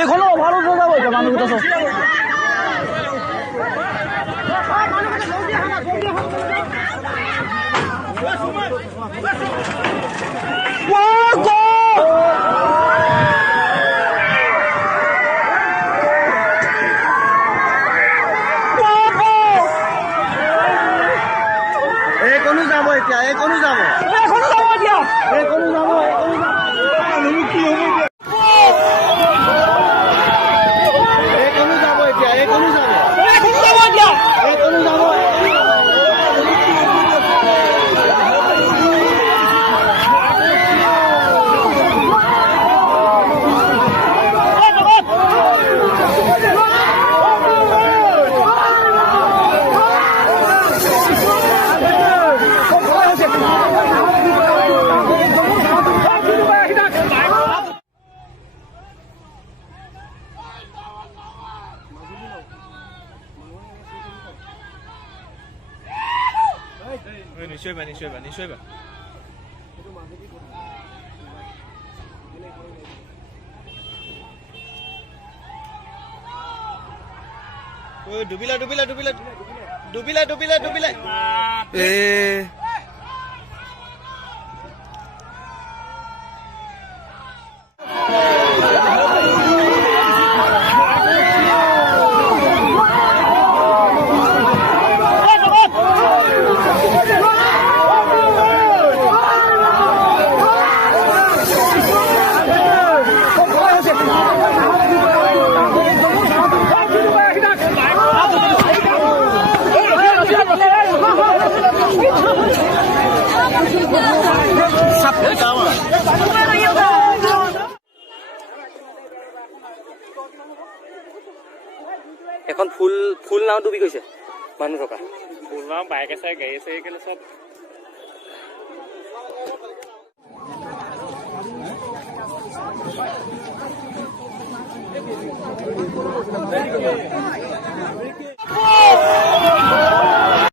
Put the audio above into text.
এখনো ভালো বোঝা বলছে মানুষটা সব কোনো যাব এতিয়া কোনো যাব কোনো যাব কি হ'ব কোনো যাব এতিয়া কোনো যাব কোনো যাব নিশ্চয় ডুবিলা এখন ফুল নাও ডুবি গৈছে মানুহ থকা ফুল নাও বাইক আছে গাড়ী আছে এইকাৰণে চব